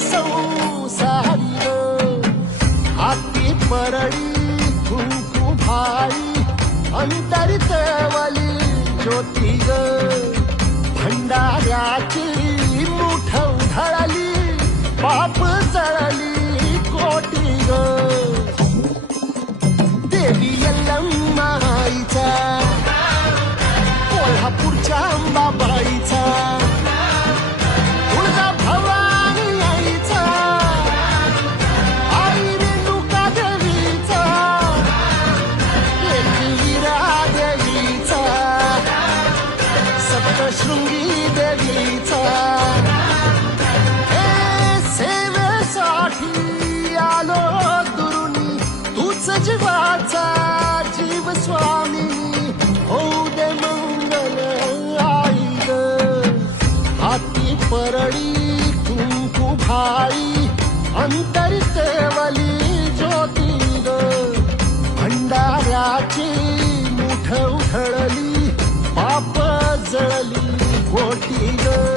संसारी ग, हाती परडी कुंकू भाई अंतरितवली ज्योती ग, भंडाऱ्याची मुठ उधळली पाप जळली कोटी ग, देवी यल्लम्मा आईचा कोल्हापूरच्या अंबाबाईचा तुळजा भवानी आईचा आई रेणुका देवीचा एकविरा देवीचा सप्तशृंगी देवीचा हे सेवेसाठी आलो दुरुनी तूच जीवाचा जीव स्वामी होऊ दे मंगल आई ग, हाती परडी कुंकू भाई अंतरितवली ज्योती ग, भंडाऱ्याची मुठ उधळली पाप जळली कोटी ग.